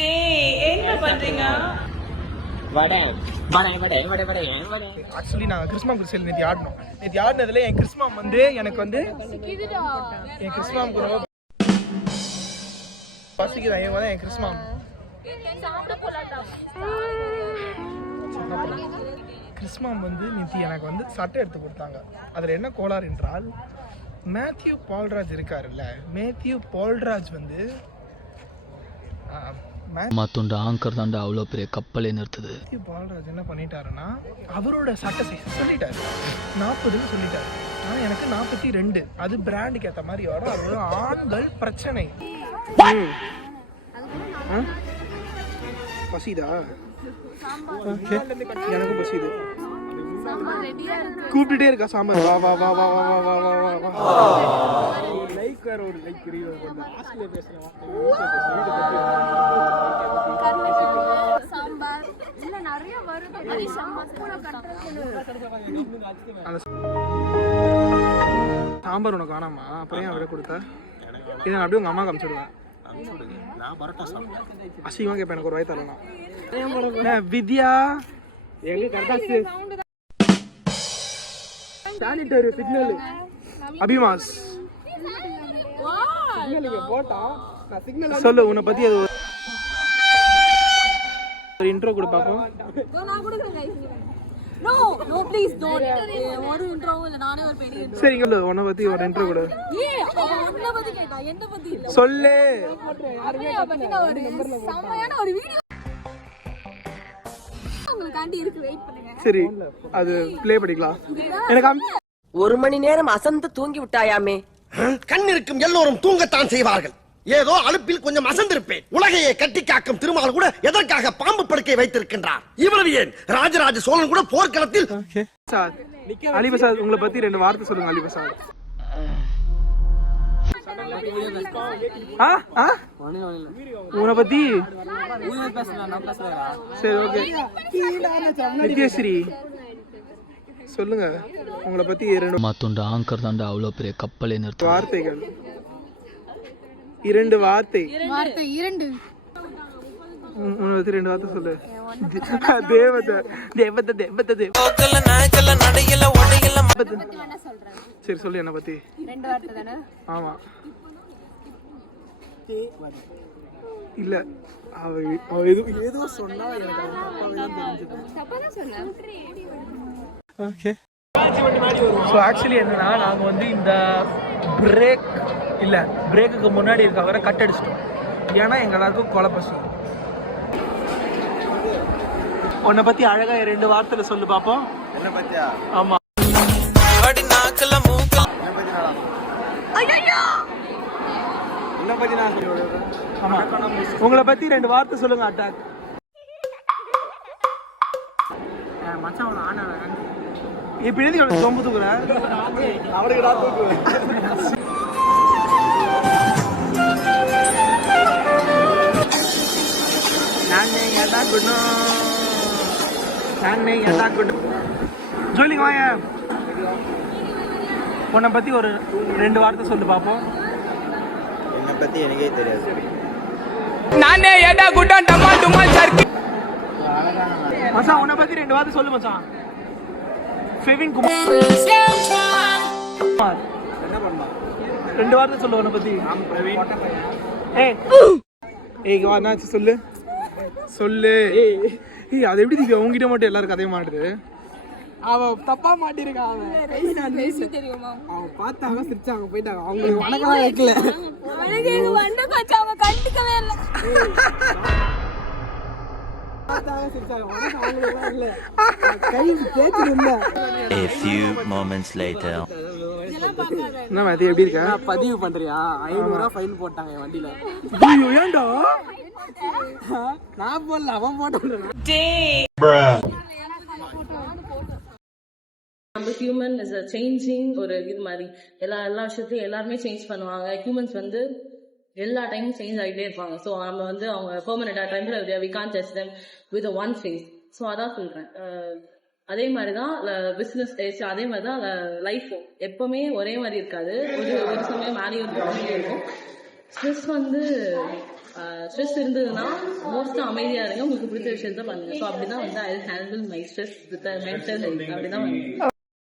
என்ன பண்றீங்க? ஆக்சுவலி நாங்கள் கிறிஸ்மாம் குடிசையில் நேற்று ஆடினோம். நேற்று ஆடினதுல என் கிறிஸ்மாம் வந்து எனக்கு வந்து என் கிறிஸ்மாமுக்கு ரொம்ப பசிக்குதான். என் கிறிஸ்மாம் கிறிஸ்மாம் வந்து நேற்று எனக்கு வந்து சட்டை எடுத்து கொடுத்தாங்க. அதில் என்ன கோளாறு என்றால் மேத்யூ பால்ராஜ் இருக்காருல்ல, மேத்யூ பால்ராஜ் வந்து மத்தொண்ட ஆங்கர் தாண்டா அவ்வளோ பெரிய கப்பலே நிறுத்துது. பால்ராஜ் என்ன பண்ணிட்டாருன்னா அவரோட சட்டை சைஸ் சொல்லிட்டாரு 40ன்னு சொல்லிட்டாரு. ஆனால் எனக்கு 42. அது பிராண்டுக்கு ஏற்ற மாதிரி வரும். அது ஆண்கள் பிரச்சனை. பசிதா? எனக்கும் பசிது. கூப்பிட்டுட்டே இருக்கா சாம்பார். வா வா வா வா வா வா வா வா வா. லைக் வேற ஒரு லைக் ஆஸ்திரேலியா பேசுறேன். சாம்பார் இல்ல நிறைய வருது. சாம்பார் உனக்கு வேணாமா? அப்புறம் ஏன் விட கொடுத்த? இதை நான் அப்படியே உங்க அம்மா காமிச்சிடுவேன். அசிங்கமா கேட்பேன். எனக்கு ஒரு வாய் தரலாம். வித்யா எங்க கரெக்டா சானிட்டரி சிக்னல் அபிமாஸ் சொல்லு உன்னை பத்தி அது ஒரு இன்ட்ரோ கொடு பாப்போம். No no please don't. ஒரு இன்ட்ரோவும் இல்ல, நானே ஒரு பெரிய இன்ட்ரோ. சரி சொல்லு உன்னை பத்தி ஒரு இன்ட்ரோ கொடு. உன்னை பத்தி கேட்டா என்ன பத்தி இல்ல சொல்லு. அபியா பத்தி நான் ஒரு செமையான ஒரு வீடியோ உங்களுக்காண்டி இருக்கு, வெயிட் பண்ணுங்க. சரி அது ப்ளே பண்ணிக்கலாம். எனக்கு ஒரு மணி நேரம் அசந்து தூங்கி விட்டாயாமே. கண் இருக்கும் எல்லோரும் தூங்கத்தான் செய்வார்கள். ஏதோ அலுப்பில் கொஞ்சம் அசந்திருப்பேன். உலகையை கட்டி காக்கும் திருமால் கூட எதற்காக பாம்பு படுக்கை வைத்திருக்கின்றார்? இவ்வளவு ஏன் ராஜராஜ சோழன் கூட போர்க்களத்தில். அலிபசாத் உங்களை பத்தி 2 வார்த்தை சொல்லுங்க. அலிபசாத் உன்னை பத்தி சரி ஓகே. நித்யஸ்ரீ சொல்லுங்க உங்களை பத்தி 2 மத்தொண்ட ஆங்கர் தாண்டா அவ்வளோ பெரிய கப்பலே நிறுத்துது. வார்த்தைகள் 2 வார்த்தை. வார்த்தை 2. உன்னை பத்தி 2 வார்த்தை சொல்லு. தேவதை தேவதை தேவதை தேவதை. சரி சொல்லு என்ன பத்தி. 2 வார்த்தை தானே? ஆமா இல்ல அவ ஏதோ சொன்னா எனக்கு தப்பாதான் சொன்னேன். ஓகே. ஸோ ஆக்சுவலி என்னன்னா நாங்கள் வந்து இந்த பிரேக்குக்கு முன்னாடி இருக்க வர கட் அடிச்சிட்டோம். ஏன்னா எங்க எல்லாருக்கும் கொலை பசி. உன்னை பத்தி அழகா 2 வார்த்தையில சொல்லு பாப்போம். என்ன பத்தியா? ஆமா உங்களை பத்தி 2 வார்த்தை சொல்லுங்க. அட்டாக் இப்படி எதுக்கு சொம்பு தூக்குற? அவனுக்கு நான் தூக்குவேன். சொல்லிங்க வாங்க. உன்னை பத்தி ஒரு 2 வார்த்தை சொல்லு பாப்போம். என்னை பத்தி எனக்கே தெரியாது. நானே ஏடா குட்டா டமா டுமா சர்க்கி. மச்சான் உன்னை பத்தி 2 வார்த்தை சொல்லு மச்சான். ஃபெவின் குமார் என்ன பண்ணா? 2 வார்த்தை சொல்லு உன்னை பத்தி. ஏய் வா நான் சொல்லு சொல்லு. ஏய் அது எப்படி திவ்யா உங்ககிட்ட மட்டும் எல்லாரும் கதைய மாட்டுது? அவ தப்பா மாட்டிருக்கா. அவன் நான் பேசி தெரியுமா? அவன் பார்த்தாங்க சிரிச்சாங்க போயிட்டாங்க. அவங்களுக்கு வணக்கம் வைக்கல. அழகே வண்ட காச்ச அவ கண்டுக்கவே இல்ல. பார்த்தாங்க சிரிச்சாங்க. வணக்கம் அவங்களுக்கு இல்ல. கை கேக்குது இல்ல. A few moments later. இதெல்லாம் பார்க்காத. என்ன மாதிரி எப்படி இருக்க? பதிவு பண்றியா? 500 ரூபாய் ஃபைன் போட்டாங்க வண்டியில. ஐயோ ஏன்டா? நான் போடல, அவன் போட்டான். நம்ம ஹியூமன் இஸ் அ சேஞ்சிங் ஒரு இது மாதிரி எல்லா விஷயத்தையும் எல்லாருமே சேஞ்ச் பண்ணுவாங்க. ஹியூமன்ஸ் வந்து எல்லா டைமும் சேஞ்ச் ஆகிட்டே இருப்பாங்க. ஸோ நம்ம வந்து அவங்க பெர்மனெண்டா டைம்ல we can't judge them with one phase. So அதான் சொல்றேன். அதே மாதிரிதான் பிசினஸ், அதே மாதிரிதான் லைஃபும் எப்பவுமே ஒரே மாதிரி இருக்காது. ஒரு சமயம் மேலேயும் இருக்கும். ஸ்ட்ரெஸ் வந்து ஸ்ட்ரெஸ் இருந்ததுன்னா மோஸ்டா அமைதியா இருங்க, உங்களுக்கு பிடிச்ச விஷயத்த பண்ணுங்க. ஸோ அப்படிதான் வந்து ஐ handle my stress with mental health. அப்படிதான்